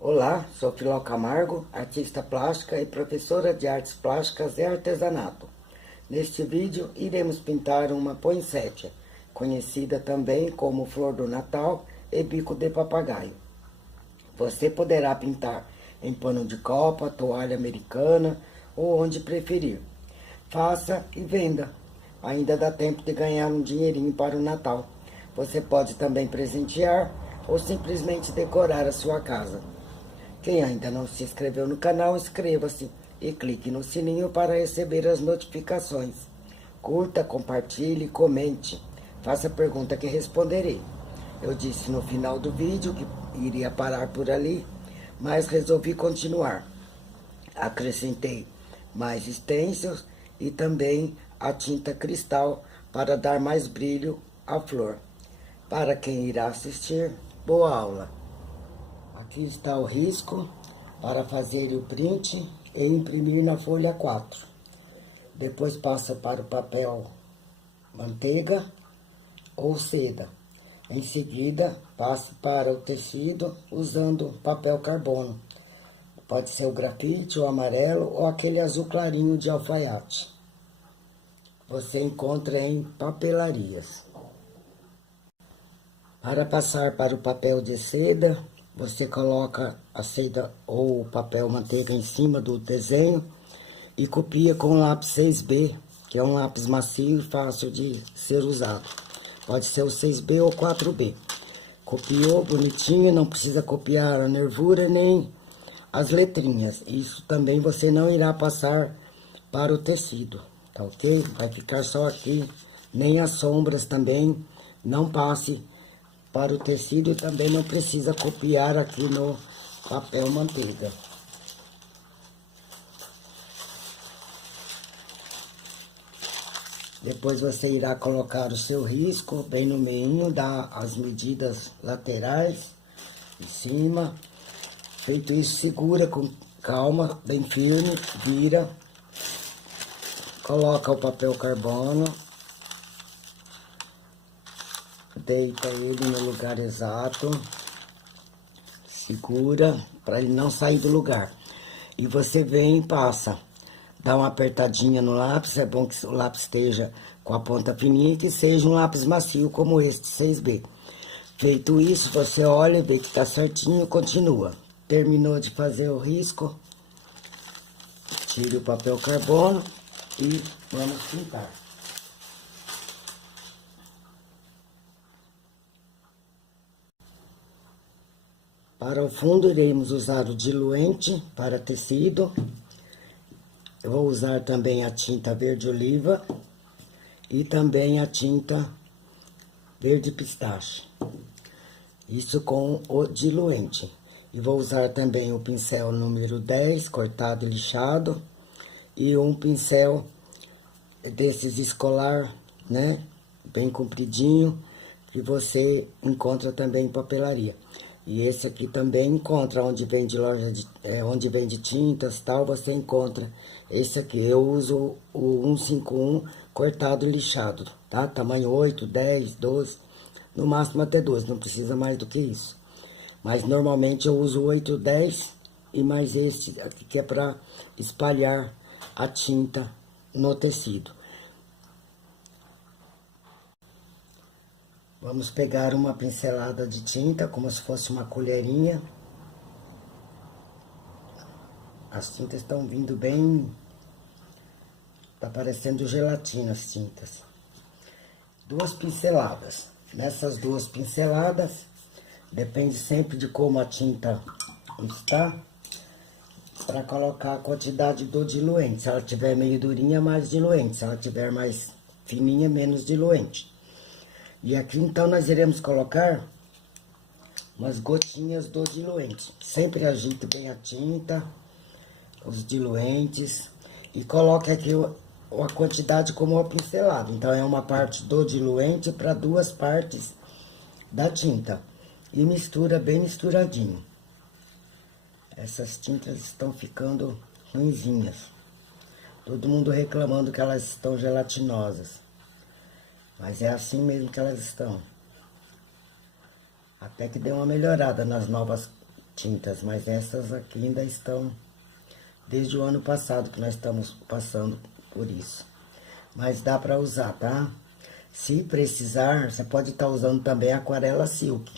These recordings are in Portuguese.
Olá, sou Filó Camargo, artista plástica e professora de artes plásticas e artesanato. Neste vídeo, iremos pintar uma poinsettia, conhecida também como flor do Natal e bico de papagaio. Você poderá pintar em pano de copa, toalha americana ou onde preferir. Faça e venda. Ainda dá tempo de ganhar um dinheirinho para o Natal. Você pode também presentear ou simplesmente decorar a sua casa. Quem ainda não se inscreveu no canal, inscreva-se e clique no sininho para receber as notificações. Curta, compartilhe, comente. Faça a pergunta que responderei. Eu disse no final do vídeo que iria parar por ali, mas resolvi continuar. Acrescentei mais stencils e também a tinta cristal para dar mais brilho à flor. Para quem irá assistir, boa aula! Aqui está o risco para fazer o print e imprimir na folha 4. Depois passa para o papel manteiga ou seda. Em seguida, passe para o tecido usando papel carbono. Pode ser o grafite, o amarelo ou aquele azul clarinho de alfaiate. Você encontra em papelarias. Para passar para o papel de seda, você coloca a seda ou o papel manteiga em cima do desenho e copia com o lápis 6B, que é um lápis macio e fácil de ser usado. Pode ser o 6B ou 4B. Copiou bonitinho, não precisa copiar a nervura nem as letrinhas. Isso também você não irá passar para o tecido, tá ok? Vai ficar só aqui, nem as sombras também, não passe para o tecido e também não precisa copiar aqui no papel manteiga. Depois você irá colocar o seu risco bem no meio, dá as medidas laterais, em cima. Feito isso, segura com calma, bem firme, vira. Coloca o papel carbono. Deita ele no lugar exato. Segura para ele não sair do lugar. E você vem e passa. Dá uma apertadinha no lápis, é bom que o lápis esteja com a ponta fininha e que seja um lápis macio como este 6B. Feito isso, você olha, vê que tá certinho e continua. Terminou de fazer o risco, tire o papel carbono e vamos pintar. Para o fundo, iremos usar o diluente para tecido. Eu vou usar também a tinta verde oliva e também a tinta verde pistache. Isso com o diluente. E vou usar também o pincel número 10, cortado e lixado. E um pincel desses escolar, né? Bem compridinho, que você encontra também em papelaria. E esse aqui também encontra onde vende loja de, onde vende tintas tal, você encontra esse aqui. Eu uso o 151 cortado e lixado, tá? Tamanho 8, 10, 12, no máximo até 12, não precisa mais do que isso. Mas normalmente eu uso 8, 10 e mais este aqui que é para espalhar a tinta no tecido. Vamos pegar uma pincelada de tinta, como se fosse uma colherinha. As tintas estão vindo bem... Tá parecendo gelatina as tintas. 2 pinceladas. Nessas 2 pinceladas, depende sempre de como a tinta está, para colocar a quantidade do diluente. Se ela tiver meio durinha, mais diluente. Se ela tiver mais fininha, menos diluente. E aqui, então, nós iremos colocar umas gotinhas do diluente. Sempre agite bem a tinta, os diluentes, e coloque aqui a quantidade como a pincelada. Então, é uma parte do diluente para 2 partes da tinta. E mistura bem misturadinho. Essas tintas estão ficando ruinzinhas. Todo mundo reclamando que elas estão gelatinosas. Mas é assim mesmo que elas estão. Até que deu uma melhorada nas novas tintas, mas essas aqui ainda estão desde o ano passado que nós estamos passando por isso. Mas dá para usar, tá? Se precisar, você pode estar usando também aquarela silk,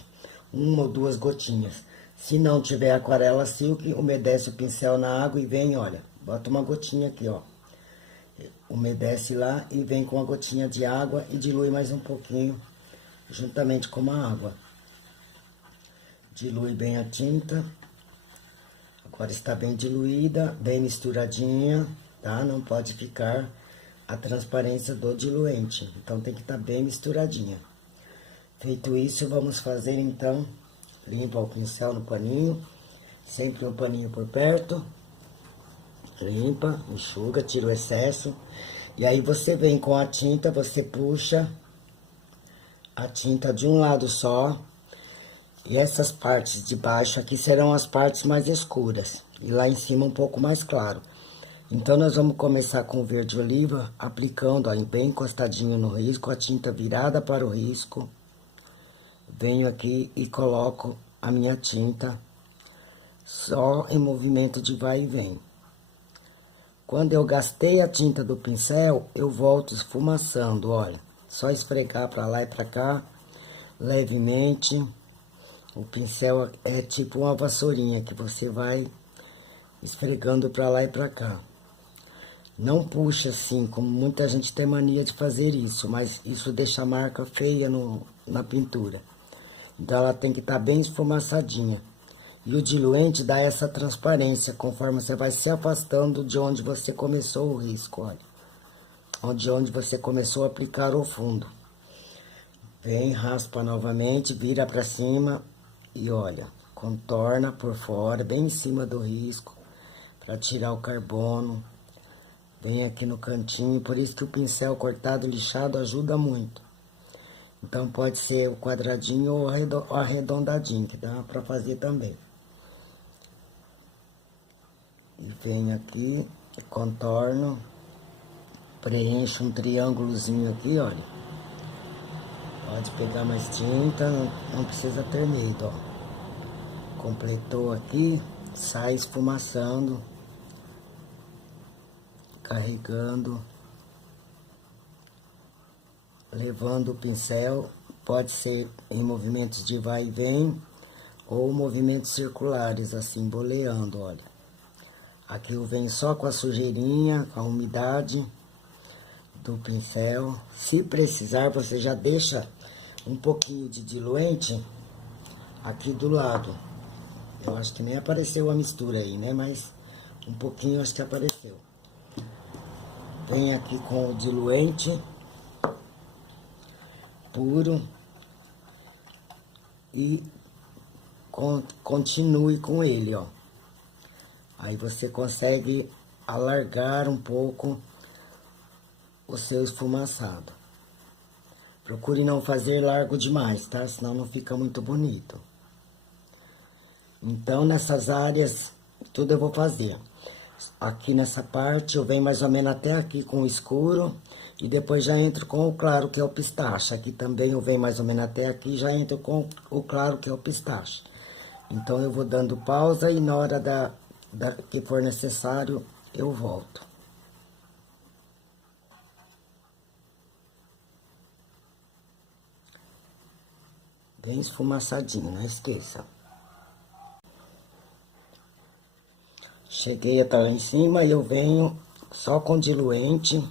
uma ou duas gotinhas. Se não tiver aquarela silk, umedece o pincel na água e vem, olha, bota uma gotinha aqui, ó. Umedece lá e vem com uma gotinha de água e dilui mais um pouquinho, juntamente com a água. Dilui bem a tinta. Agora está bem diluída, bem misturadinha, tá? Não pode ficar a transparência do diluente, então tem que estar bem misturadinha. Feito isso, vamos fazer então, limpa o pincel no paninho, sempre um paninho por perto, limpa, enxuga, tira o excesso, e aí você vem com a tinta, você puxa a tinta de um lado só, e essas partes de baixo aqui serão as partes mais escuras, e lá em cima um pouco mais claro. Então, nós vamos começar com o verde oliva, aplicando, ó, bem encostadinho no risco, a tinta virada para o risco. Venho aqui e coloco a minha tinta só em movimento de vai e vem. Quando eu gastei a tinta do pincel, eu volto esfumaçando, olha. Só esfregar para lá e para cá, levemente. O pincel é tipo uma vassourinha que você vai esfregando para lá e para cá. Não puxa assim, como muita gente tem mania de fazer isso, mas isso deixa a marca feia na pintura. Então, ela tem que estar bem esfumaçadinha. E o diluente dá essa transparência, conforme você vai se afastando de onde você começou o risco, olha. De onde você começou a aplicar o fundo. Vem, raspa novamente, vira pra cima e olha, contorna por fora, bem em cima do risco, para tirar o carbono. Vem aqui no cantinho, por isso que o pincel cortado lixado ajuda muito. Então, pode ser o quadradinho ou arredondadinho, que dá pra fazer também. E vem aqui, contorno, preencho um triângulozinho aqui, olha. Pode pegar mais tinta, não precisa ter medo, ó. Completou aqui, sai esfumaçando. Carregando, levando o pincel, pode ser em movimentos de vai e vem, ou movimentos circulares, assim, boleando, olha. Aqui eu venho só com a sujeirinha, com a umidade do pincel. Se precisar, você já deixa um pouquinho de diluente aqui do lado. Eu acho que nem apareceu a mistura aí, né? Mas um pouquinho acho que apareceu. Vem aqui com o diluente puro e continue com ele, ó. Aí você consegue alargar um pouco o seu esfumaçado. Procure não fazer largo demais, tá? Senão não fica muito bonito. Então, nessas áreas, tudo eu vou fazer. Aqui nessa parte, eu venho mais ou menos até aqui com o escuro, e depois já entro com o claro, que é o pistache. Aqui também eu venho mais ou menos até aqui, já entro com o claro, que é o pistache. Então, eu vou dando pausa, e na hora que for necessário, eu volto. Bem esfumaçadinho, não esqueça. Cheguei até lá em cima e eu venho só com diluente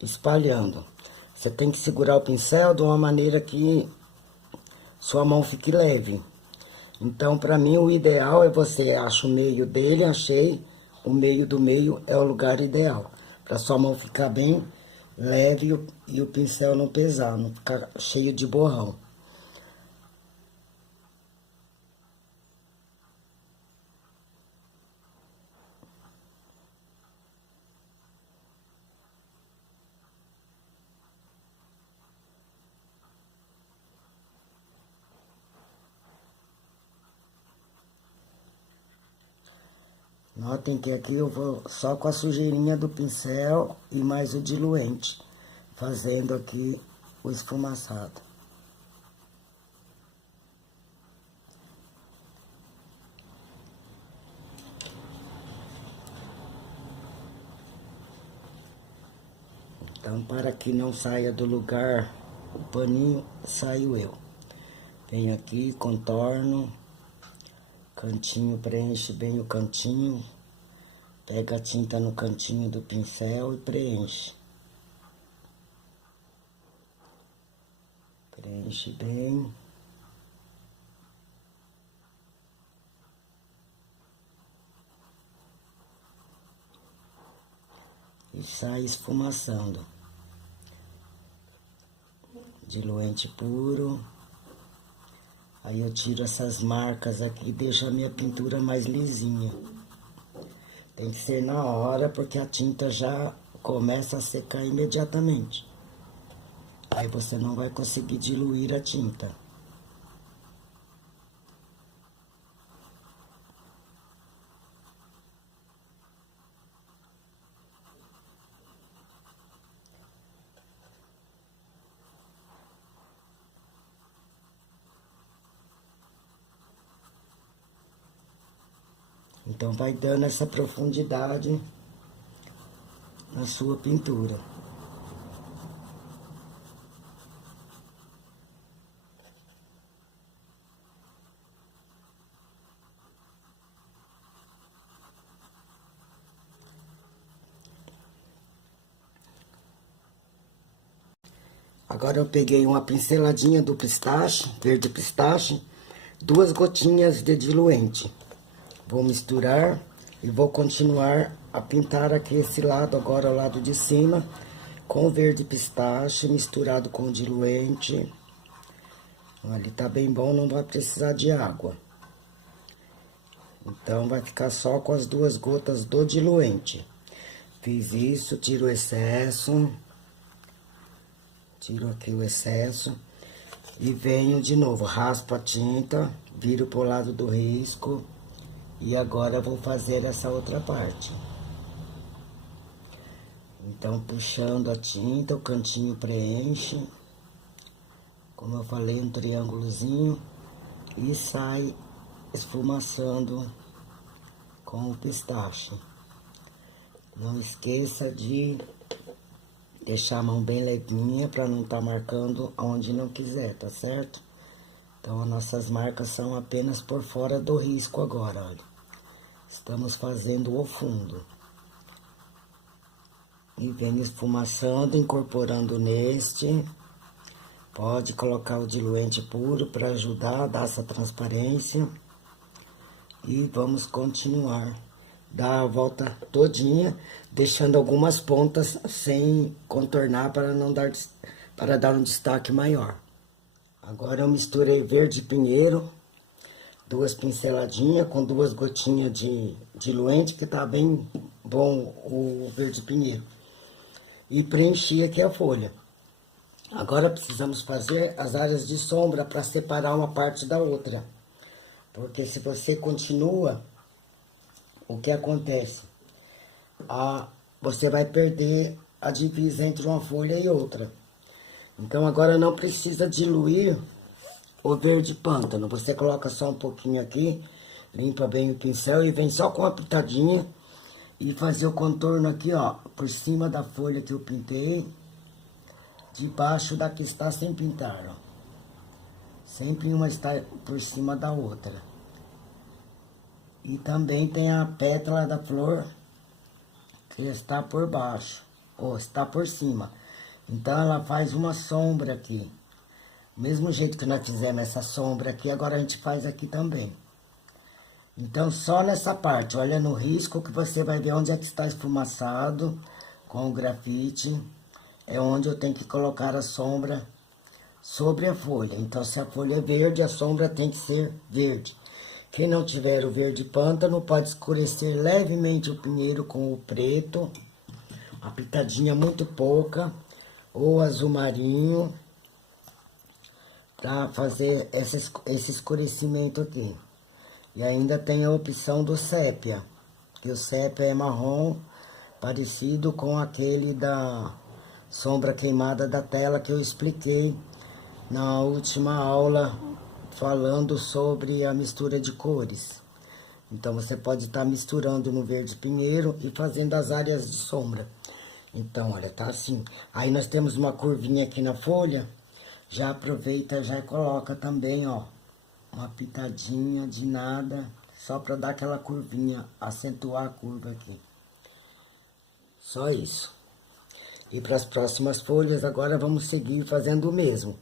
espalhando. Você tem que segurar o pincel de uma maneira que sua mão fique leve. Então, pra mim, o ideal é você acha o meio dele, achei, o meio do meio é o lugar ideal. Pra sua mão ficar bem leve e o pincel não pesar, não ficar cheio de borrão. Notem que aqui eu vou só com a sujeirinha do pincel e mais o diluente, fazendo aqui o esfumaçado. Então, para que não saia do lugar o paninho, saio eu. Venho aqui, contorno, cantinho, preenche bem o cantinho, pega a tinta no cantinho do pincel e preenche. Preenche bem. E sai esfumaçando. Diluente puro. Aí eu tiro essas marcas aqui e deixo a minha pintura mais lisinha. Tem que ser na hora, porque a tinta já começa a secar imediatamente. Aí você não vai conseguir diluir a tinta. Então vai dando essa profundidade na sua pintura. Agora eu peguei uma pinceladinha do pistache, verde pistache, 2 gotinhas de diluente. Vou misturar e vou continuar a pintar aqui esse lado, agora o lado de cima, com o verde pistache misturado com o diluente. Ali tá bem bom, não vai precisar de água. Então vai ficar só com as 2 gotas do diluente. Fiz isso, tiro o excesso. Tiro aqui o excesso. E venho de novo, raspo a tinta, viro pro lado do risco. E agora eu vou fazer essa outra parte. Então, puxando a tinta, o cantinho preenche. Como eu falei, um triângulozinho. E sai esfumaçando com o pistache. Não esqueça de deixar a mão bem levinha para não estar marcando onde não quiser, tá certo? Então, as nossas marcas são apenas por fora do risco agora, olha. Estamos fazendo o fundo. E vem esfumaçando, incorporando neste. Pode colocar o diluente puro para ajudar a dar essa transparência. E vamos continuar. Dar a volta todinha, deixando algumas pontas sem contornar para dar um destaque maior. Agora eu misturei verde pinheiro, 2 pinceladinhas com 2 gotinhas de diluente, que tá bem bom o verde pinheiro. E preenchi aqui a folha. Agora precisamos fazer as áreas de sombra para separar uma parte da outra. Porque se você continua, o que acontece? Você vai perder a divisa entre uma folha e outra. Então agora não precisa diluir o verde pântano. Você coloca só um pouquinho aqui, limpa bem o pincel e vem só com uma pitadinha e fazer o contorno aqui, ó, por cima da folha que eu pintei, debaixo da que está sem pintar, ó. Sempre uma está por cima da outra. E também tem a pétala da flor que está por baixo, ou está por cima. Então ela faz uma sombra aqui. Mesmo jeito que nós fizemos essa sombra aqui, agora a gente faz aqui também. Então só nessa parte, olha no risco que você vai ver onde é que está esfumaçado com o grafite. É onde eu tenho que colocar a sombra sobre a folha. Então se a folha é verde, a sombra tem que ser verde. Quem não tiver o verde pântano, pode escurecer levemente o pinheiro com o preto, uma pitadinha muito pouca, ou azul marinho, para fazer esse escurecimento aqui. E ainda tem a opção do sépia, que o sépia é marrom, parecido com aquele da sombra queimada da tela que eu expliquei na última aula, falando sobre a mistura de cores. Então, você pode estar misturando no verde pinheiro e fazendo as áreas de sombra. Então, olha, tá assim. Aí nós temos uma curvinha aqui na folha, já aproveita, já coloca também, ó, uma pitadinha de nada, só pra dar aquela curvinha, acentuar a curva aqui. Só isso. E para as próximas folhas, agora vamos seguir fazendo o mesmo.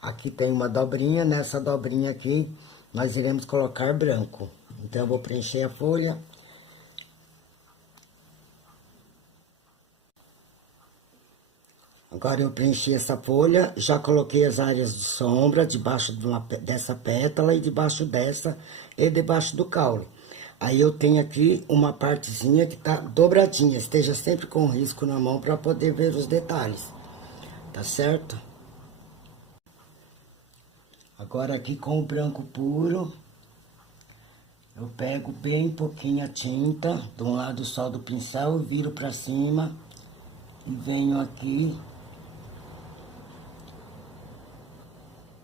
Aqui tem uma dobrinha, nessa dobrinha aqui, nós iremos colocar branco. Então, eu vou preencher a folha. Agora eu preenchi essa folha, já coloquei as áreas de sombra debaixo dessa pétala e debaixo dessa e debaixo do caule. Aí eu tenho aqui uma partezinha que tá dobradinha, esteja sempre com o risco na mão para poder ver os detalhes, tá certo? Agora aqui com o branco puro, eu pego bem pouquinha tinta, de um lado só do pincel, viro para cima e venho aqui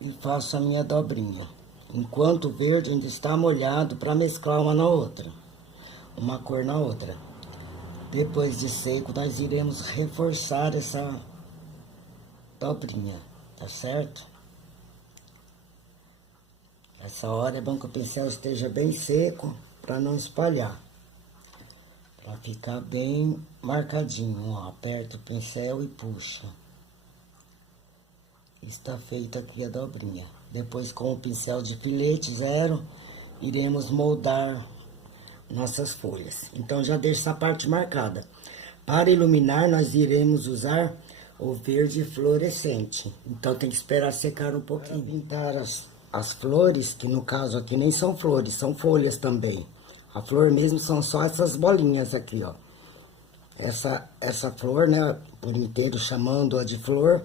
e faço a minha dobrinha. Enquanto o verde ainda está molhado para mesclar uma na outra, uma cor na outra. Depois de seco, nós iremos reforçar essa dobrinha, tá certo? Essa hora é bom que o pincel esteja bem seco para não espalhar. Para ficar bem marcadinho, ó. Aperta o pincel e puxa. Está feita aqui a dobrinha. Depois, com o pincel de filete zero, iremos moldar nossas folhas. Então, já deixa essa parte marcada. Para iluminar, nós iremos usar o verde fluorescente. Então, tem que esperar secar um pouquinho. Para pintar as flores, que no caso aqui nem são flores, são folhas também. A flor mesmo são só essas bolinhas aqui, ó. Essa flor, né, por inteiro chamando-a de flor,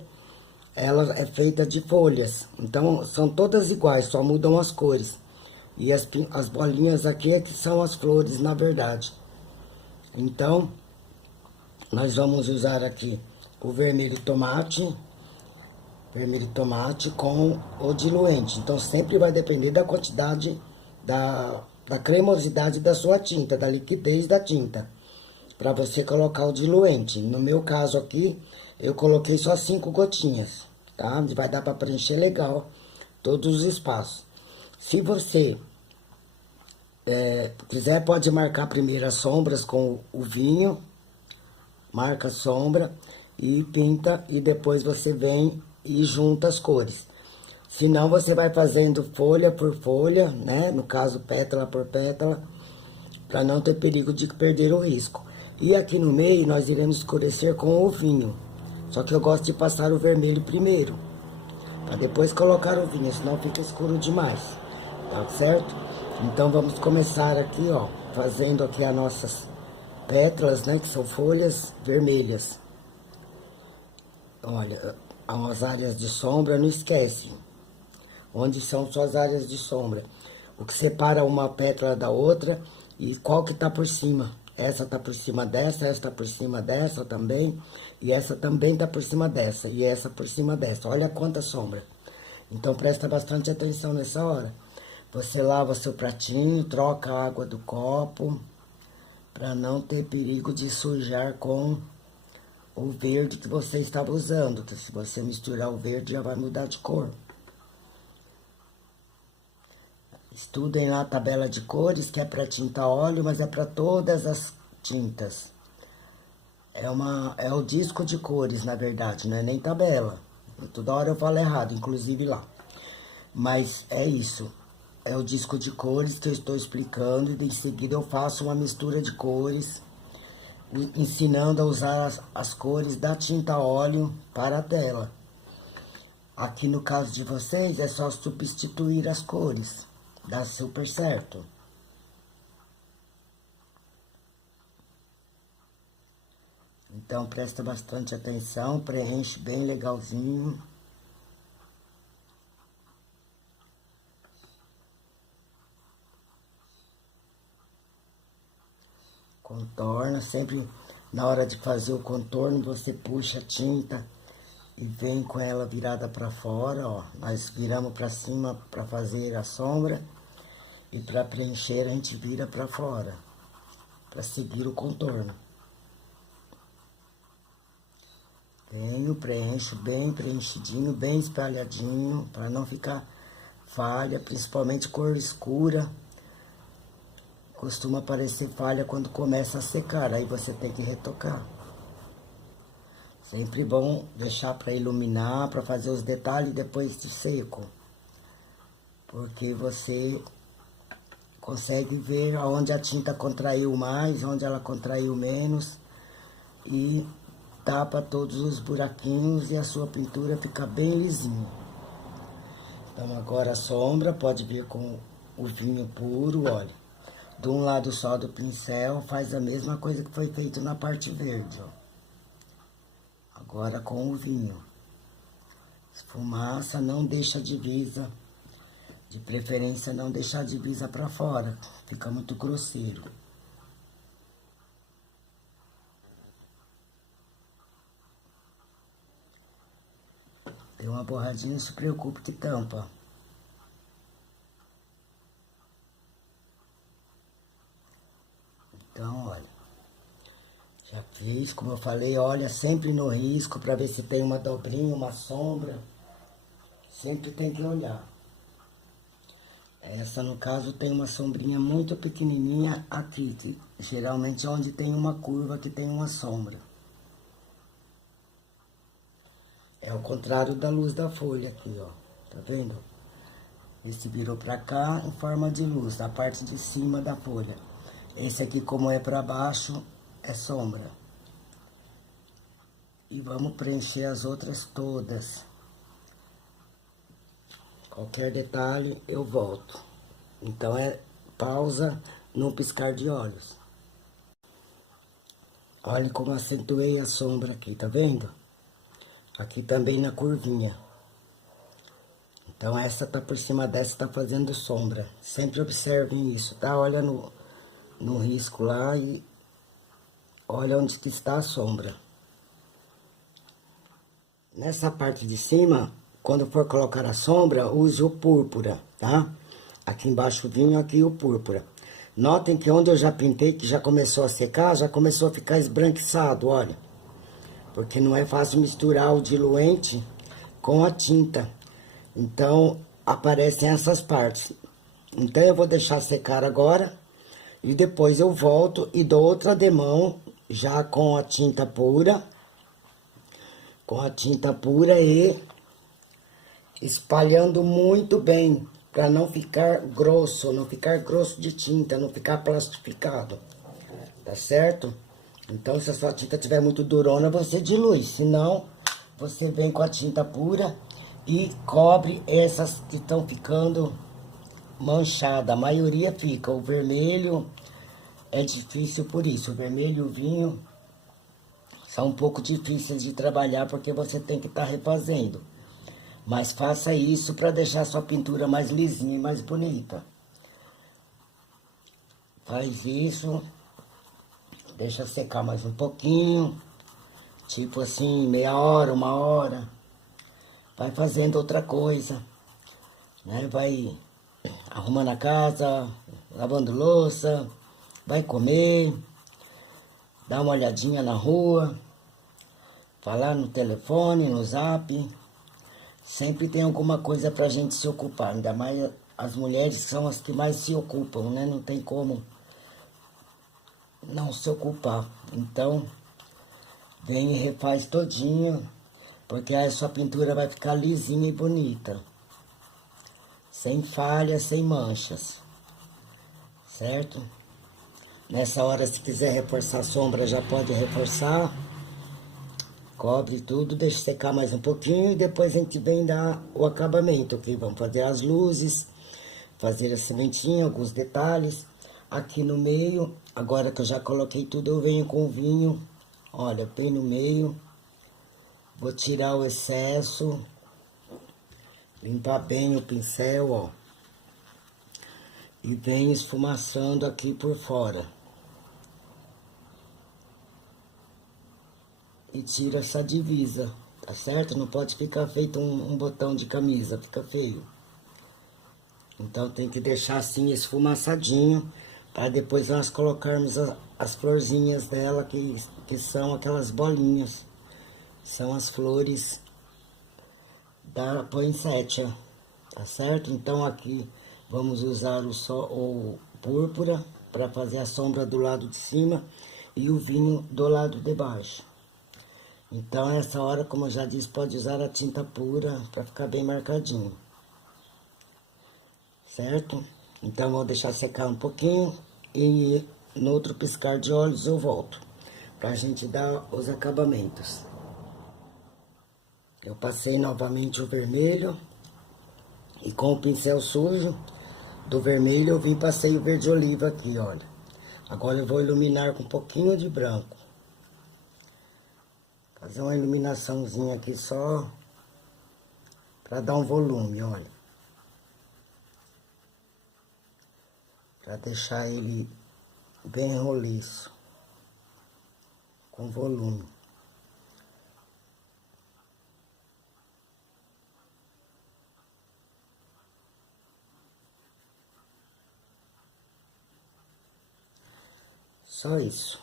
ela é feita de folhas. Então, são todas iguais, só mudam as cores. E as bolinhas aqui é que são as flores, na verdade. Então, nós vamos usar aqui o vermelho tomate com o diluente. Então, sempre vai depender da quantidade, da cremosidade da sua tinta, da liquidez da tinta, para você colocar o diluente. No meu caso aqui, eu coloquei só 5 gotinhas, tá? Vai dar para preencher legal todos os espaços. Se você quiser, pode marcar primeiro as sombras com o vinho, marca a sombra e pinta, e depois você vem e junta as cores. Se não, você vai fazendo folha por folha, né? No caso, pétala por pétala, para não ter perigo de perder o risco. E aqui no meio, nós iremos escurecer com o vinho. Só que eu gosto de passar o vermelho primeiro, para depois colocar o vinho, senão fica escuro demais, tá certo? Então, vamos começar aqui, ó, fazendo aqui as nossas pétalas, né? Que são folhas vermelhas. Olha, as áreas de sombra, não esquece. Onde são suas áreas de sombra. O que separa uma pétala da outra e qual que tá por cima. Essa tá por cima dessa, essa tá por cima dessa também. E essa também tá por cima dessa. E essa por cima dessa. Olha quanta sombra. Então, presta bastante atenção nessa hora. Você lava seu pratinho, troca a água do copo, para não ter perigo de sujar com o verde que você estava usando. Que se você misturar o verde, já vai mudar de cor. Estudem lá a tabela de cores, que é para tinta a óleo, mas é para todas as tintas. É o disco de cores, na verdade, não é nem tabela. Toda hora eu falo errado, inclusive lá. Mas é isso. É o disco de cores que eu estou explicando, e em seguida eu faço uma mistura de cores, ensinando a usar as cores da tinta a óleo para a tela. Aqui no caso de vocês, é só substituir as cores. Dá super certo. Então, presta bastante atenção, preenche bem legalzinho. Contorna, sempre na hora de fazer o contorno, você puxa a tinta e vem com ela virada para fora, ó. Nós viramos para cima para fazer a sombra e para preencher a gente vira para fora, para seguir o contorno. Venho, preencho bem preenchidinho, bem espalhadinho, para não ficar falha, principalmente cor escura. Costuma aparecer falha quando começa a secar, aí você tem que retocar. Sempre bom deixar para iluminar, para fazer os detalhes depois de seco. Porque você consegue ver onde a tinta contraiu mais, onde ela contraiu menos. E tapa todos os buraquinhos e a sua pintura fica bem lisinha. Então agora a sombra pode vir com o vinho puro, olha. De um lado só do pincel faz a mesma coisa que foi feito na parte verde, ó. Agora com o vinho. Esfumaça, não deixa a divisa. De preferência não deixar a divisa pra fora, fica muito grosseiro. Deu uma borradinha, não se preocupe que tampa. Então, olha. Já fiz, como eu falei, olha sempre no risco para ver se tem uma dobrinha, uma sombra. Sempre tem que olhar. Essa, no caso, tem uma sombrinha muito pequenininha aqui, que geralmente é onde tem uma curva que tem uma sombra. É o contrário da luz da folha aqui, ó. Tá vendo? Esse virou pra cá em forma de luz, da parte de cima da folha. Esse aqui, como é pra baixo, é sombra. E vamos preencher as outras todas. Qualquer detalhe, eu volto. Então, é pausa num piscar de olhos. Olha como acentuei a sombra aqui, tá vendo? Aqui também na curvinha. Então, essa tá por cima dessa, tá fazendo sombra. Sempre observem isso, tá? Olha no risco lá e olha onde que está a sombra. Nessa parte de cima, quando for colocar a sombra, use o púrpura, tá? Aqui embaixo o vinho, aqui o púrpura. Notem que onde eu já pintei, que já começou a secar, já começou a ficar esbranquiçado, olha. Porque não é fácil misturar o diluente com a tinta. Então, aparecem essas partes. Então, eu vou deixar secar agora. E depois eu volto e dou outra demão, já com a tinta pura. Com a tinta pura e espalhando muito bem, para não ficar grosso, não ficar grosso de tinta, não ficar plastificado, tá certo? Então, se a sua tinta tiver muito durona, você dilui, senão você vem com a tinta pura e cobre essas que estão ficando manchadas. A maioria fica, o vermelho é difícil por isso, o vermelho e o vinho são um pouco difíceis de trabalhar porque você tem que estar refazendo. Mas faça isso para deixar sua pintura mais lisinha e mais bonita. Faz isso, deixa secar mais um pouquinho, tipo assim, meia hora, uma hora. Vai fazendo outra coisa, né? Vai arrumando a casa, lavando louça, vai comer, dá uma olhadinha na rua, falar no telefone, no zap. Sempre tem alguma coisa pra gente se ocupar, ainda mais as mulheres são as que mais se ocupam, né? Não tem como não se ocupar. Então, vem e refaz todinho, porque aí a sua pintura vai ficar lisinha e bonita. Sem falhas, sem manchas. Certo? Nessa hora, se quiser reforçar a sombra, já pode reforçar. Cobre tudo, deixa secar mais um pouquinho e depois a gente vem dar o acabamento, ok? Vamos fazer as luzes, fazer a sementinha, alguns detalhes. Aqui no meio, agora que eu já coloquei tudo, eu venho com o vinho, olha, bem no meio. Vou tirar o excesso, limpar bem o pincel, ó. E venho esfumaçando aqui por fora. E tira essa divisa, tá certo? Não pode ficar feito um botão de camisa, fica feio. Então tem que deixar assim esfumaçadinho, para depois nós colocarmos as florzinhas dela, que são aquelas bolinhas são as flores da poinsettia, tá certo? Então aqui vamos usar o púrpura para fazer a sombra do lado de cima e o vinho do lado de baixo. Então essa hora, como eu já disse, pode usar a tinta pura para ficar bem marcadinho, certo? Então vou deixar secar um pouquinho e no outro piscar de olhos eu volto pra gente dar os acabamentos. Eu passei novamente o vermelho e com o pincel sujo do vermelho eu vim e passei o verde oliva aqui, olha. Agora eu vou iluminar com um pouquinho de branco. Fazer uma iluminaçãozinha aqui só pra dar um volume, olha. Pra deixar ele bem roliço, com volume. Só isso.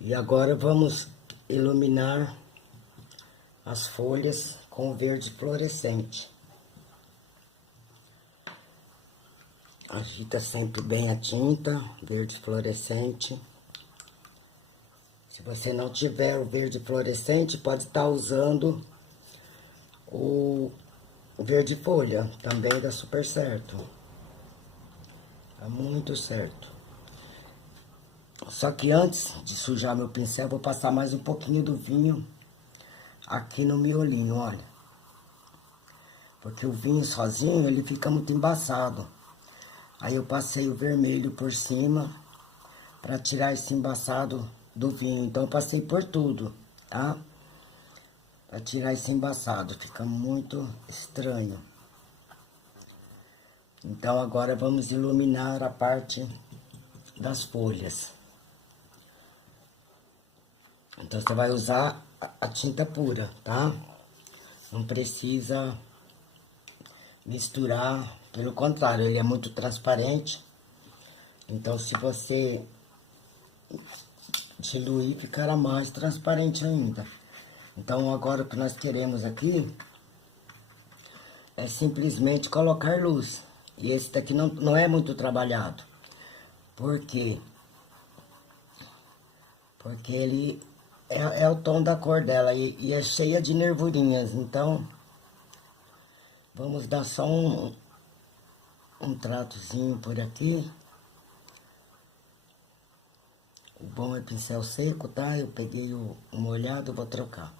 E agora vamos iluminar as folhas com verde fluorescente. Agita sempre bem a tinta, verde fluorescente. Se você não tiver o verde fluorescente, pode estar usando o verde folha, também dá super certo. Dá muito certo. Só que antes de sujar meu pincel, vou passar mais um pouquinho do vinho aqui no miolinho, olha. Porque o vinho sozinho, ele fica muito embaçado. Aí eu passei o vermelho por cima para tirar esse embaçado do vinho. Então eu passei por tudo, tá? Para tirar esse embaçado, fica muito estranho. Então agora vamos iluminar a parte das folhas. Então você vai usar a tinta pura, tá? Não precisa misturar, pelo contrário, ele é muito transparente. Então se você diluir, ficará mais transparente ainda. Então agora o que nós queremos aqui é simplesmente colocar luz. E esse daqui não é muito trabalhado. Por quê? Porque ele é o tom da cor dela e é cheia de nervurinhas. Então, vamos dar só um tratozinho por aqui. O bom é pincel seco, tá? Eu peguei o molhado, vou trocar.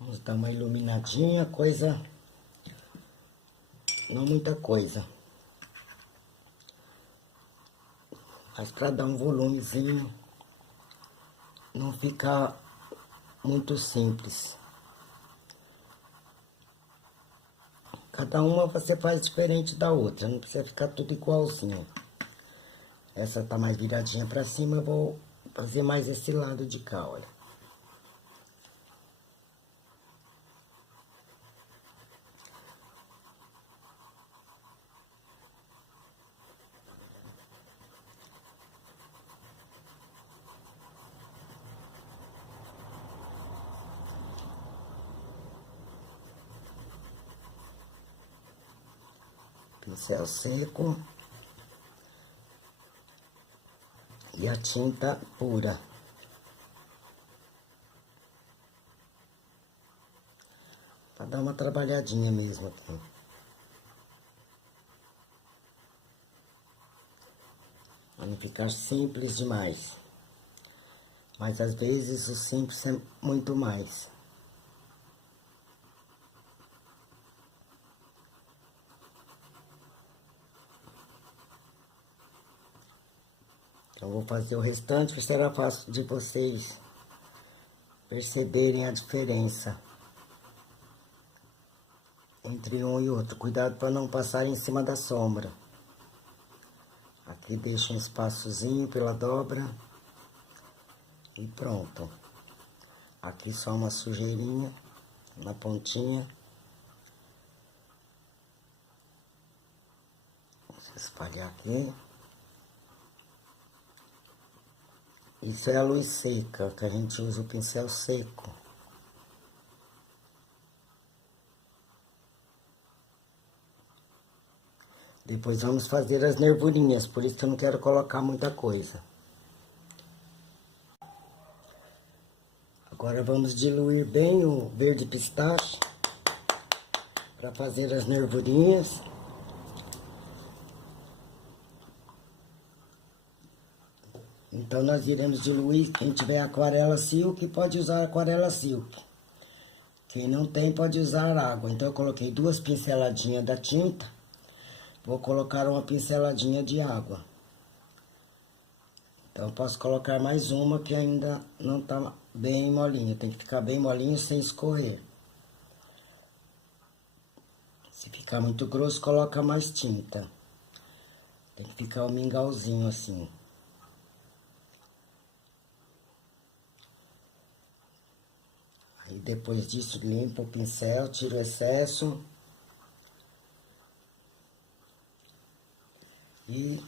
Vamos dar uma iluminadinha, coisa... Não muita coisa. Mas pra dar um volumezinho, não ficar muito simples. Cada uma você faz diferente da outra, não precisa ficar tudo igualzinho. Essa tá mais viradinha pra cima, eu vou fazer mais esse lado de cá, olha. Pincel seco. E a tinta pura. Pra dar uma trabalhadinha mesmo aqui. Pra não ficar simples demais. Mas às vezes o simples é muito mais. Então, vou fazer o restante, que será fácil de vocês perceberem a diferença entre um e outro. Cuidado para não passar em cima da sombra. Aqui deixa um espaçozinho pela dobra. E pronto. Aqui só uma sujeirinha na pontinha. Espalhar aqui. Isso é a luz seca, que a gente usa o pincel seco. Depois vamos fazer as nervurinhas, por isso que eu não quero colocar muita coisa. Agora vamos diluir bem o verde pistache para fazer as nervurinhas. Então nós iremos diluir, quem tiver aquarela silk pode usar aquarela silk. Quem não tem pode usar água. Então eu coloquei 2 pinceladinhas da tinta. Vou colocar uma pinceladinha de água. Então eu posso colocar mais uma que ainda não tá bem molinho. Tem que ficar bem molinho sem escorrer. Se ficar muito grosso, coloca mais tinta. Tem que ficar um mingauzinho assim. Aí depois disso, limpa o pincel, tira o excesso. E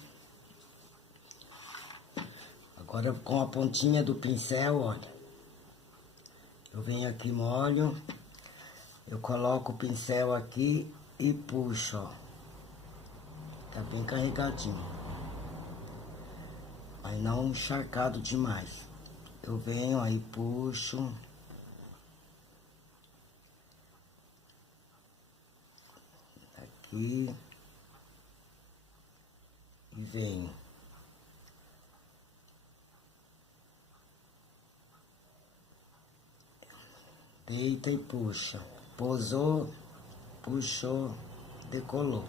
agora com a pontinha do pincel, olha. Eu venho aqui, molho. Eu coloco o pincel aqui e puxo, ó. Tá bem carregadinho. Mas não encharcado demais. Eu venho aí, puxo. Aqui. E venho. Deita e puxa. Posou, puxou, decolou.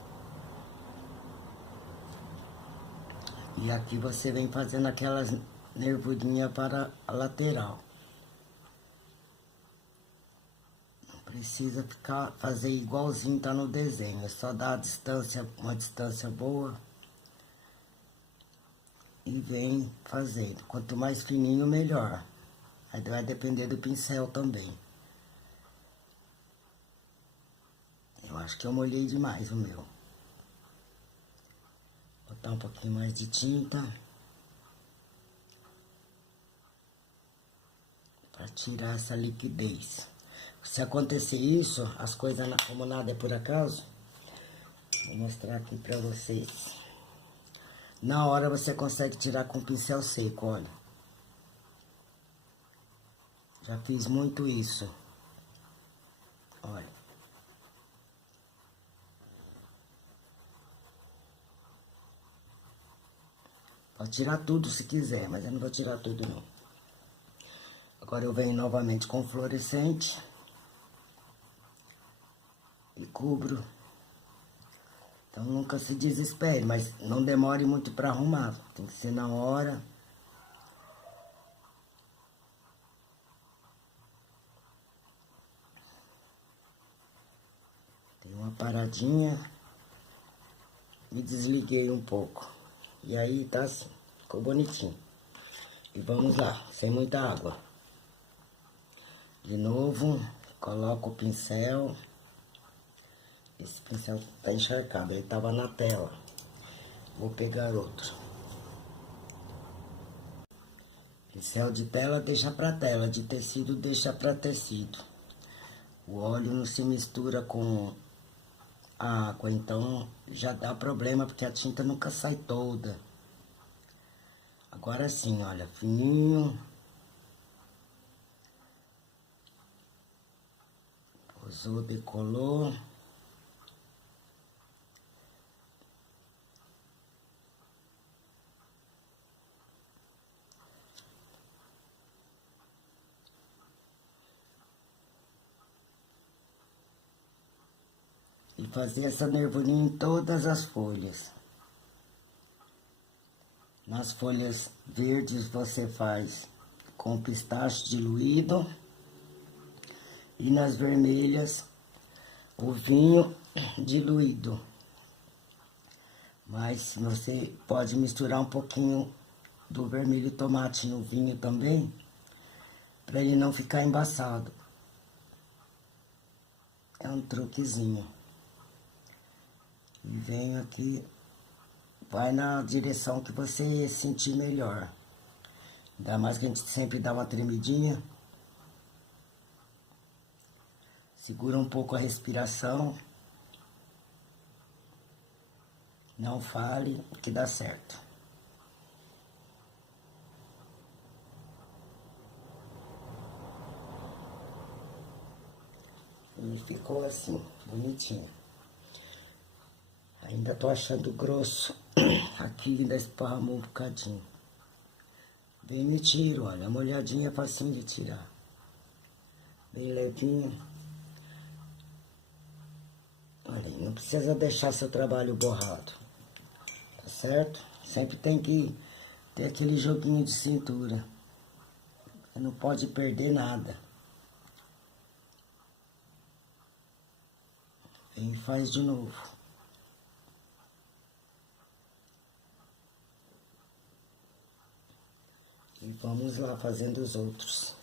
E aqui você vem fazendo aquelas nervurinhas para a lateral. Não precisa fazer igualzinho tá no desenho. É só dar a distância, uma distância boa. E vem fazendo. Quanto mais fininho, melhor. Aí vai depender do pincel também. Eu acho que eu molhei demais o meu. Botar um pouquinho mais de tinta. Para tirar essa liquidez. Se acontecer isso, as coisas, como nada é por acaso, vou mostrar aqui pra vocês. Na hora você consegue tirar com pincel seco, olha. Já fiz muito isso. Olha. Pode tirar tudo se quiser, mas eu não vou tirar tudo não. Agora eu venho novamente com fluorescente. E cubro. Então nunca se desespere, mas não demore muito para arrumar. Tem que ser na hora. Tem uma paradinha. Me desliguei um pouco. E aí tá assim, ficou bonitinho. E vamos lá, sem muita água. De novo, coloco o pincel. Esse pincel tá encharcado, ele tava na tela. Vou pegar outro. Pincel de tela deixa pra tela, de tecido deixa pra tecido. O óleo não se mistura com a água, então já dá problema porque a tinta nunca sai toda. Agora sim, olha, fininho. Posou, decolou. E fazer essa nervurinha em todas as folhas. Nas folhas verdes você faz com pistache diluído. E nas vermelhas, o vinho diluído. Mas você pode misturar um pouquinho do vermelho tomate no vinho também, para ele não ficar embaçado. É um truquezinho. E venho aqui vai na direção que você sentir melhor. Ainda mais que a gente sempre dá uma tremidinha. Segura um pouco a respiração. Não fale, que dá certo. E ficou assim, bonitinho. Ainda tô achando grosso. Aqui ainda esparramou um bocadinho. Bem me tiro, olha. Uma olhadinha é facinho de tirar. Bem levinho. Olha, não precisa deixar seu trabalho borrado. Tá certo? Sempre tem que ter aquele joguinho de cintura. Você não pode perder nada. Vem e faz de novo. E vamos lá fazendo os outros.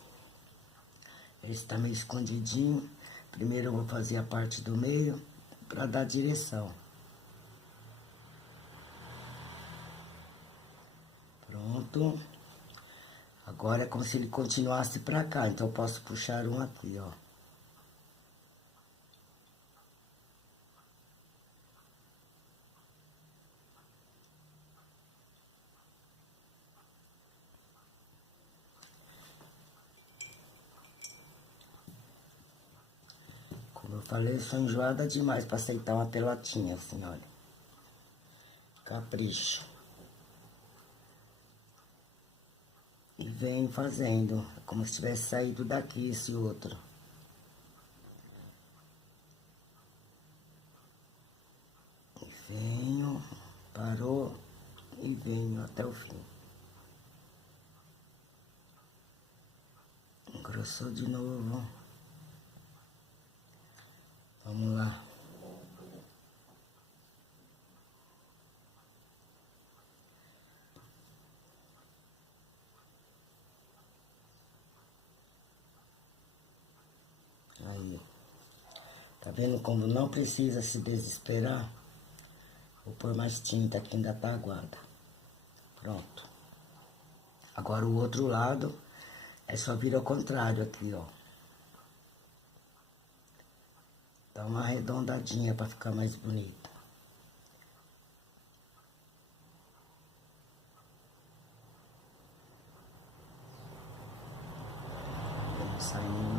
Esse tá meio escondidinho. Primeiro eu vou fazer a parte do meio para dar direção. Pronto. Agora é como se ele continuasse pra cá, então eu posso puxar um aqui, ó. Como eu falei, eu sou enjoada demais pra aceitar uma pelotinha assim, olha. Capricho. E vem fazendo, como se tivesse saído daqui esse outro. E venho, parou e venho até o fim. Engrossou de novo. Vamos lá. Aí. Tá vendo como não precisa se desesperar? Vou pôr mais tinta que ainda tá aguada. Pronto. Agora o outro lado é só vir ao contrário aqui, ó. Dá uma arredondadinha pra ficar mais bonito. Vamos saindo.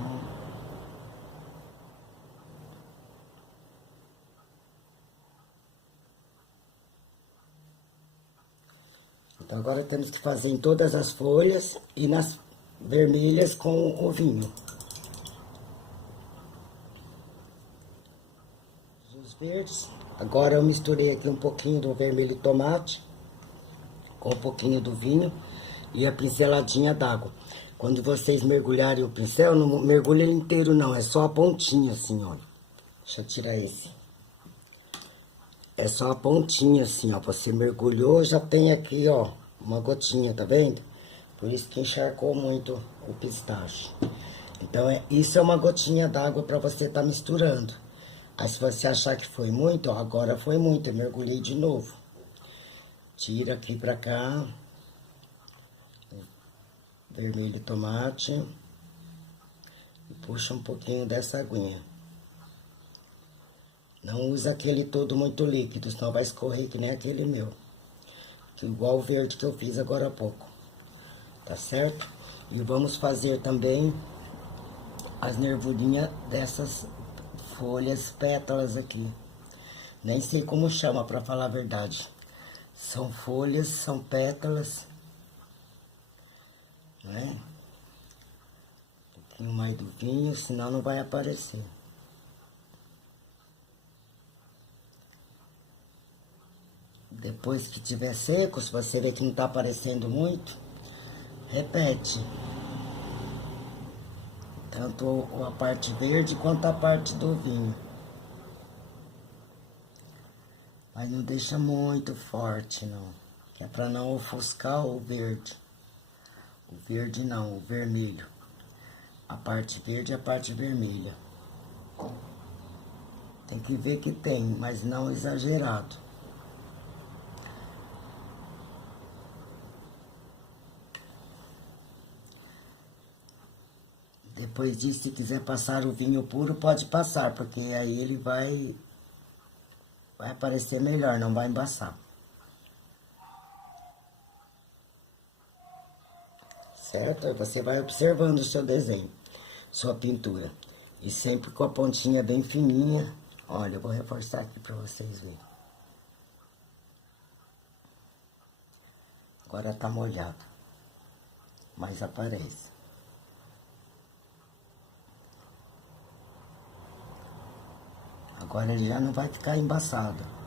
Então agora temos que fazer em todas as folhas e nas vermelhas com o vinho. Os verdes. Agora eu misturei aqui um pouquinho do vermelho tomate com um pouquinho do vinho e a pinceladinha d'água. Quando vocês mergulharem o pincel, não mergulha ele inteiro não, é só a pontinha assim, ó. Deixa eu tirar esse. É só a pontinha assim, ó. Você mergulhou, já tem aqui, ó, uma gotinha, tá vendo? Por isso que encharcou muito o pistache. Então, isso é uma gotinha d'água pra você tá misturando. Aí, se você achar que foi muito, ó, agora foi muito, eu mergulhei de novo. Tira aqui pra cá. Vermelho tomate. E puxa um pouquinho dessa aguinha. Não usa aquele todo muito líquido, senão vai escorrer que nem aquele meu. Igual o verde que eu fiz agora há pouco. Tá certo? E vamos fazer também as nervurinhas dessas folhas, pétalas aqui. Nem sei como chama, pra falar a verdade. São folhas, são pétalas. Né? Um pouquinho mais do vinho, senão não vai aparecer. Depois que tiver seco, se você ver que não tá aparecendo muito, repete. Tanto a parte verde quanto a parte do vinho. Mas não deixa muito forte, não. Que é pra não ofuscar o verde. O verde não, o vermelho. A parte verde e a parte vermelha. Tem que ver que tem, mas não exagerado. Depois disso, se quiser passar o vinho puro, pode passar, porque aí ele vai aparecer melhor, não vai embaçar. Certo? Aí você vai observando o seu desenho, sua pintura. E sempre com a pontinha bem fininha. Olha, eu vou reforçar aqui para vocês verem. Agora tá molhado, mas aparece. Agora ele já não vai ficar embaçado.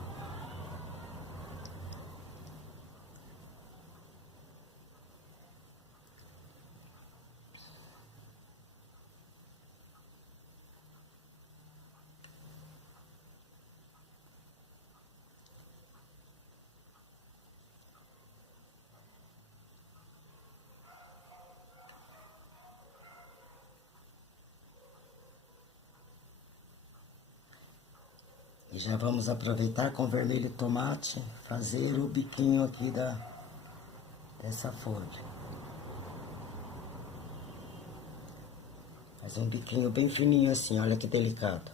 E já vamos aproveitar com vermelho tomate, fazer o biquinho aqui dessa folha. Fazer um biquinho bem fininho assim, olha que delicado.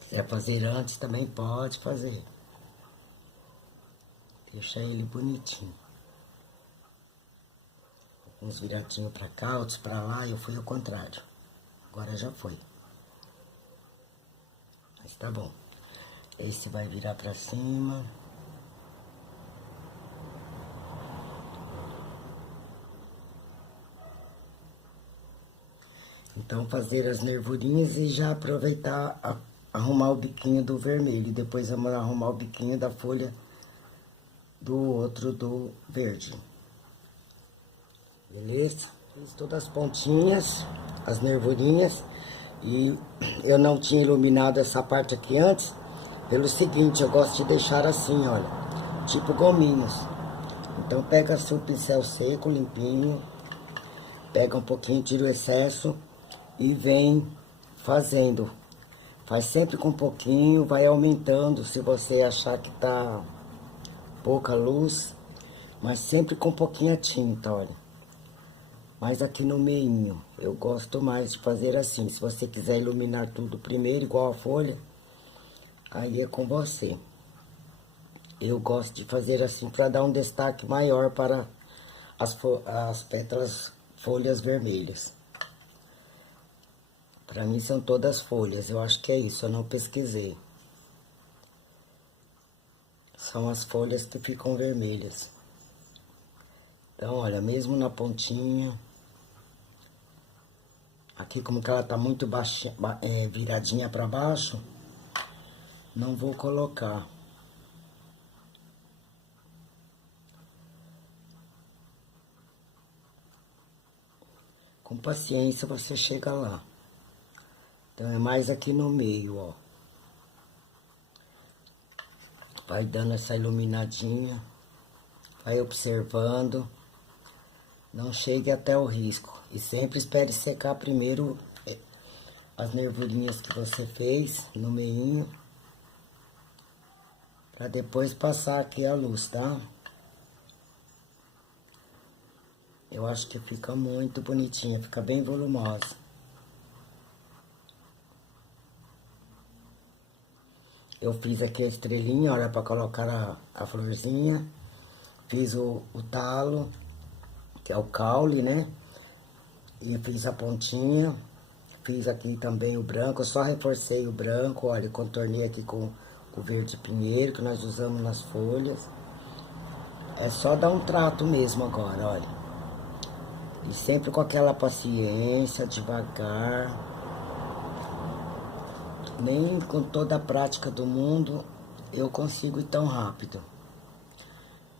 Se quiser fazer antes também pode fazer. Deixa ele bonitinho. Uns viradinhos pra cá, outros pra lá, eu fui ao contrário. Agora já foi. Mas tá bom. Esse vai virar pra cima. Então fazer as nervurinhas e já aproveitar, arrumar o biquinho do vermelho. E depois vamos arrumar o biquinho da folha do outro, do verde. Beleza? Fiz todas as pontinhas, as nervurinhas. E eu não tinha iluminado essa parte aqui antes, pelo seguinte, eu gosto de deixar assim, olha, tipo gominhos. Então pega seu pincel seco, limpinho, pega um pouquinho, tira o excesso e vem fazendo. Faz sempre com um pouquinho, vai aumentando se você achar que tá pouca luz, mas sempre com pouquinha tinta, olha. Mas aqui no meinho, eu gosto mais de fazer assim. Se você quiser iluminar tudo primeiro, igual a folha, aí é com você. Eu gosto de fazer assim para dar um destaque maior para as pétalas, folhas vermelhas. Para mim são todas folhas, eu acho que é isso, eu não pesquisei. São as folhas que ficam vermelhas. Então, olha, mesmo na pontinha... Aqui, como que ela tá muito baixinha, viradinha pra baixo, não vou colocar. Com paciência você chega lá. Então, é mais aqui no meio, ó. Vai dando essa iluminadinha, vai observando. Não chegue até o risco. E sempre espere secar primeiro as nervurinhas que você fez no meinho. Pra depois passar aqui a luz, tá? Eu acho que fica muito bonitinha, fica bem volumosa. Eu fiz aqui a estrelinha, olha, pra colocar a florzinha. Fiz o talo, que é o caule, né? E fiz a pontinha. Fiz aqui também o branco, eu só reforcei o branco, olha, contornei aqui com o verde pinheiro, que nós usamos nas folhas. É só dar um trato mesmo agora, olha. E sempre com aquela paciência, devagar. Nem com toda a prática do mundo eu consigo ir tão rápido.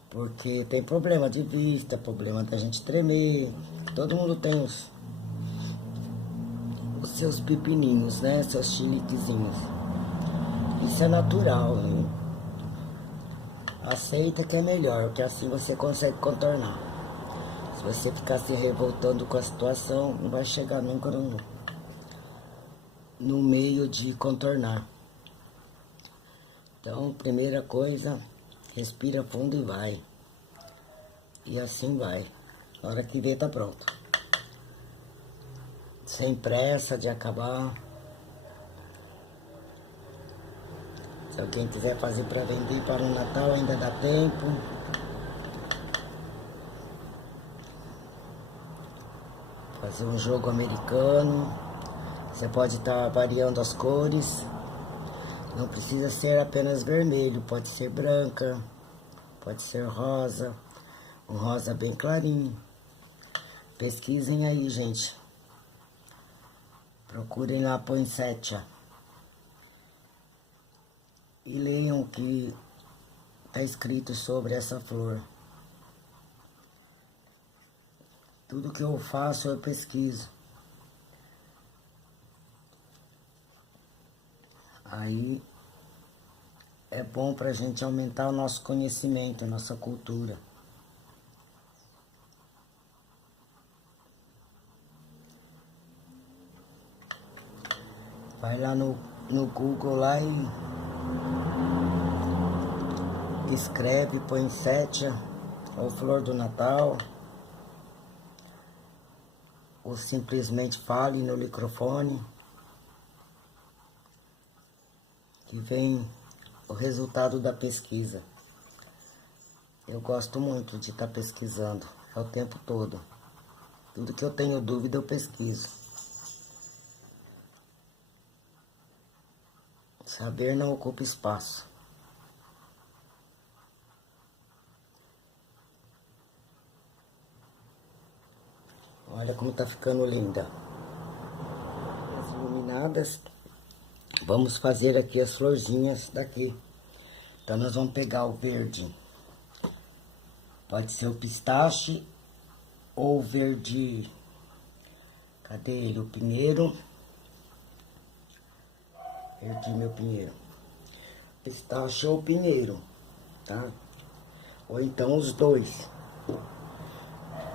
Porque tem problema de vista, problema da gente tremer. Todo mundo tem os seus pepininhos, né? Seus chiliquezinhos. Isso é natural, hein? Aceita que é melhor, porque assim você consegue contornar. Se você ficar se revoltando com a situação, não vai chegar nunca no meio de contornar. Então, primeira coisa, respira fundo e vai. E assim vai. Na hora que vê, tá pronto. sem pressa de acabar. Se alguém quiser fazer para vender para o Natal, ainda dá tempo. Fazer um jogo americano. Você pode estar variando as cores. Não precisa ser apenas vermelho, pode ser branca, pode ser rosa. Um rosa bem clarinho. Pesquisem aí, gente. Procurem lá a poinsettia. E leiam o que está escrito sobre essa flor. Tudo que eu faço, eu pesquiso. Aí é bom para a gente aumentar o nosso conhecimento, a nossa cultura. Vai lá no Google lá e escreve poinsettia ou flor do Natal. Ou simplesmente fale no microfone. Que vem o resultado da pesquisa. Eu gosto muito de estar pesquisando, é o tempo todo. Tudo que eu tenho dúvida eu pesquiso. Saber não ocupa espaço. Olha como tá ficando linda. As iluminadas. Vamos fazer aqui as florzinhas daqui. Então nós vamos pegar o verde. Pode ser o pistache ou o verde. Cadê ele? O pinheiro. Perdi meu pinheiro. Pistache ou pinheiro, tá? Ou então os dois.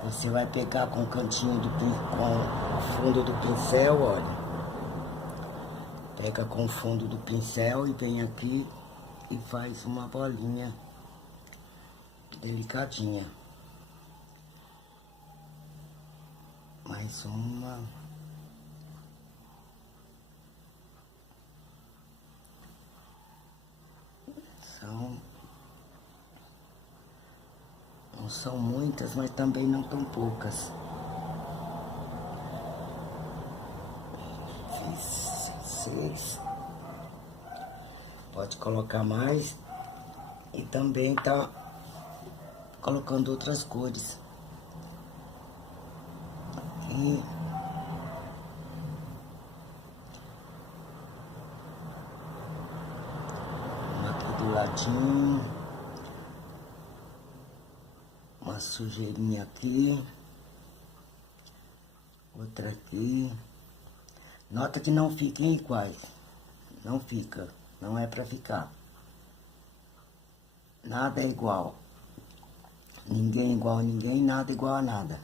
Você vai pegar com o cantinho com o fundo do pincel, olha. Pega com o fundo do pincel e vem aqui e faz uma bolinha delicadinha. Mais uma. Não são muitas, mas também não tão poucas. 6. Pode colocar mais. E também tá colocando outras cores. Aqui. Uma aqui do ladinho. Uma sujeirinha aqui. Outra aqui. Nota que não fiquem iguais. Não fica. Não é pra ficar. Nada é igual. Ninguém é igual a ninguém, nada igual a nada.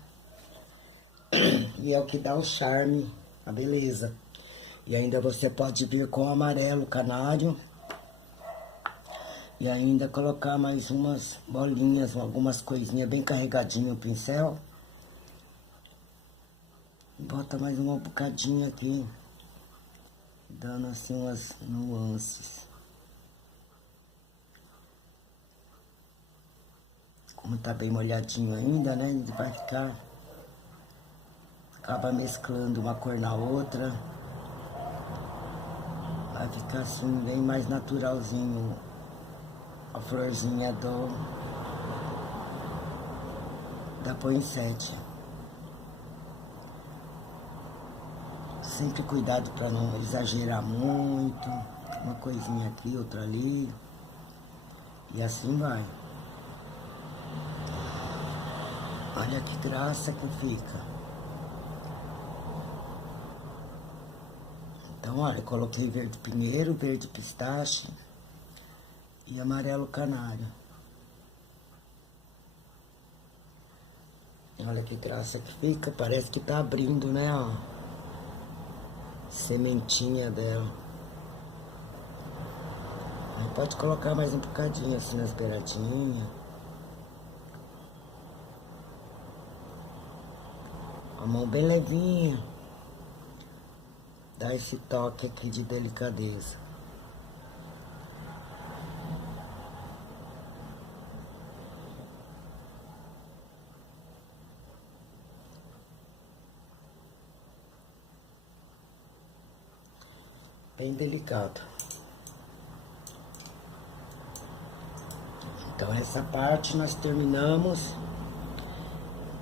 E é o que dá o charme, a beleza. E ainda você pode vir com amarelo canário. E ainda colocar mais umas bolinhas, algumas coisinhas bem carregadinho o pincel. Bota mais um bocadinho aqui. Dando assim umas nuances. Como tá bem molhadinho ainda, né? Ele vai ficar... Acaba mesclando uma cor na outra. Vai ficar assim, bem mais naturalzinho. A florzinha da poinsettia. Sempre cuidado para não exagerar muito. Uma coisinha aqui, outra ali. E assim vai. Olha que graça que fica. Então, olha, coloquei verde pinheiro, verde pistache e amarelo canário. Olha que graça que fica, parece que tá abrindo, né, ó. Sementinha dela. Aí pode colocar mais um bocadinho assim nas beiradinhas. A mão bem levinha. dar esse toque aqui de delicadeza. Bem delicado. Então essa parte nós terminamos.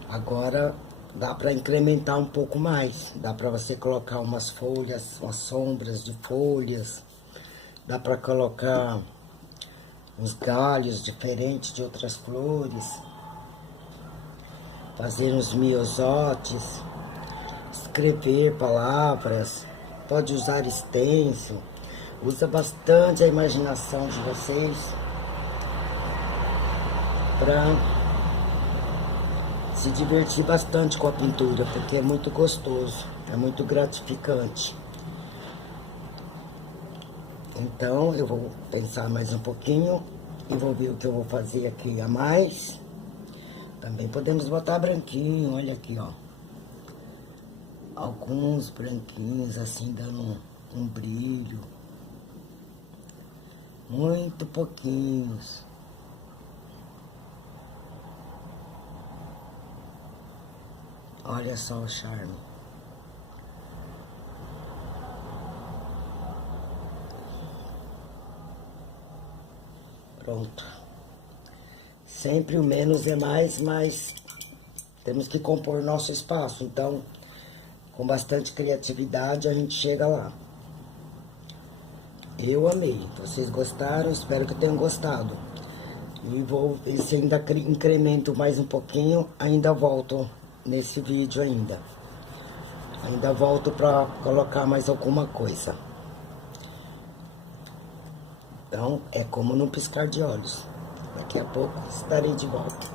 Agora dá para incrementar um pouco mais. Dá para você colocar umas folhas, umas sombras de folhas. Dá para colocar uns galhos diferentes de outras flores. Fazer uns miosotes. Escrever palavras. Pode usar stencil. Usa bastante a imaginação de vocês para se divertir bastante com a pintura, porque é muito gostoso, é muito gratificante. Então eu vou pensar mais um pouquinho e vou ver o que eu vou fazer aqui a mais. Também podemos botar branquinho, olha aqui, ó. Alguns branquinhos assim dando um brilho. Muito pouquinhos. Olha só o charme. Pronto. Sempre o menos é mais, mas temos que compor nosso espaço. Então, com bastante criatividade, a gente chega lá. Eu amei. Vocês gostaram? Espero que tenham gostado. E vou ver se ainda incremento mais um pouquinho. Ainda volto nesse vídeo ainda. Ainda volto para colocar mais alguma coisa. Então, é como num piscar de olhos. Daqui a pouco estarei de volta.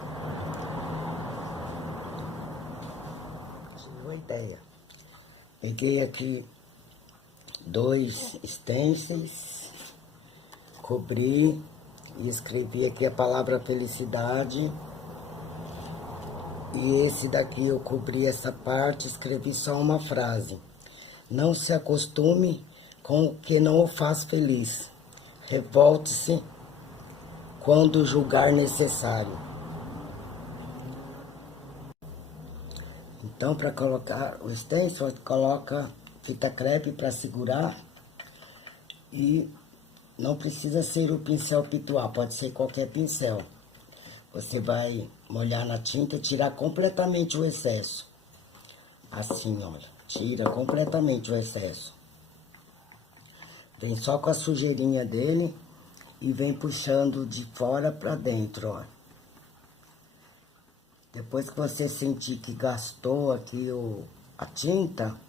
Tive uma ideia. Peguei aqui 2 stencils, cobri e escrevi aqui a palavra felicidade. E esse daqui eu cobri essa parte, escrevi só uma frase. Não se acostume com o que não o faz feliz. Revolte-se quando julgar necessário. Então, para colocar o stencil, coloca fita crepe para segurar. E não precisa ser o pincel pituá, pode ser qualquer pincel. Você vai molhar na tinta e tirar completamente o excesso. Assim, olha. Tira completamente o excesso. Vem só com a sujeirinha dele e vem puxando de fora pra dentro, ó. Depois que você sentir que gastou aqui a tinta,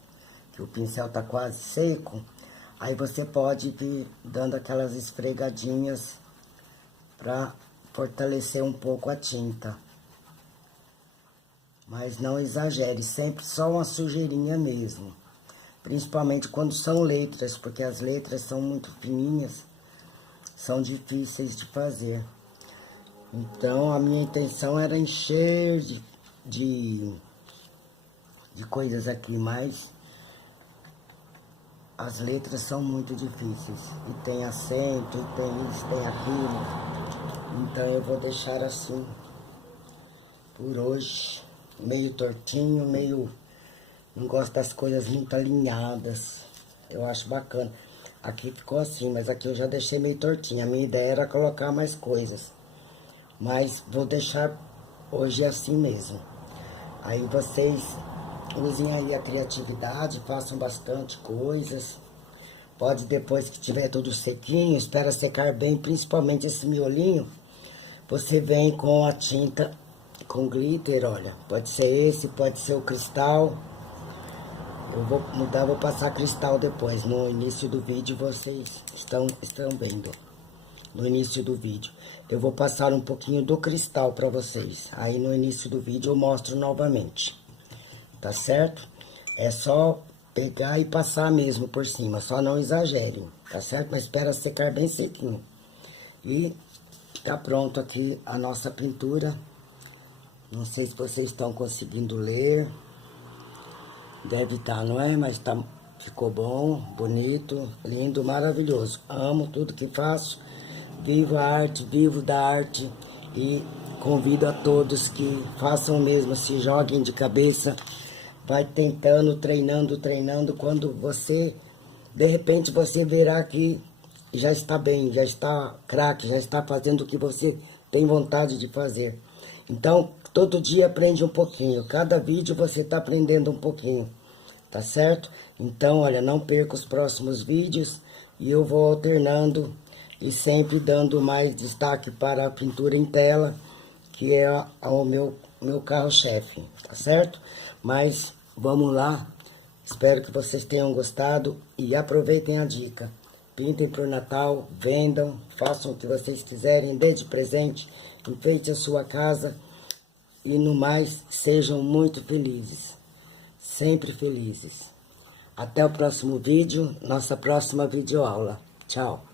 que o pincel tá quase seco, aí você pode vir dando aquelas esfregadinhas pra fortalecer um pouco a tinta. Mas não exagere, sempre só uma sujeirinha mesmo. Principalmente quando são letras, porque as letras são muito fininhas, são difíceis de fazer. Então, a minha intenção era encher de coisas aqui, mas as letras são muito difíceis. E tem acento, e tem isso, tem aquilo. Então, eu vou deixar assim, por hoje, meio tortinho, meio... Não gosto das coisas muito alinhadas. Eu acho bacana. Aqui ficou assim, mas aqui eu já deixei meio tortinho. A minha ideia era colocar mais coisas. Mas vou deixar hoje assim mesmo. Aí vocês usem aí a criatividade, façam bastante coisas. Pode depois que tiver tudo sequinho, espera secar bem, principalmente esse miolinho. Você vem com a tinta, com glitter, olha. Pode ser esse, pode ser o cristal. Eu vou mudar, vou passar cristal depois. No início do vídeo vocês estão vendo. No início do vídeo. Eu vou passar um pouquinho do cristal pra vocês. Aí no início do vídeo eu mostro novamente. Tá certo? É só pegar e passar mesmo por cima. Só não exagerem. Tá certo? Mas espera secar bem sequinho. E tá pronto aqui a nossa pintura. Não sei se vocês estão conseguindo ler. Deve estar, não é? Mas tá Ficou bom, bonito, lindo, maravilhoso. Amo tudo que faço. Vivo a arte, vivo da arte. E convido a todos que façam o mesmo, se joguem de cabeça. Vai tentando, treinando, treinando. Quando você, de repente, você verá que já está bem, já está craque, já está fazendo o que você tem vontade de fazer. Então, todo dia aprende um pouquinho. Cada vídeo você está aprendendo um pouquinho. Tá certo? Então, olha, não perca os próximos vídeos e eu vou alternando e sempre dando mais destaque para a pintura em tela, que é o meu carro-chefe, tá certo? Mas vamos lá, espero que vocês tenham gostado e aproveitem a dica. Pintem para o Natal, vendam, façam o que vocês quiserem, dê de presente, enfeite a sua casa e no mais, sejam muito felizes. Sempre felizes. Até o próximo vídeo, nossa próxima videoaula. Tchau.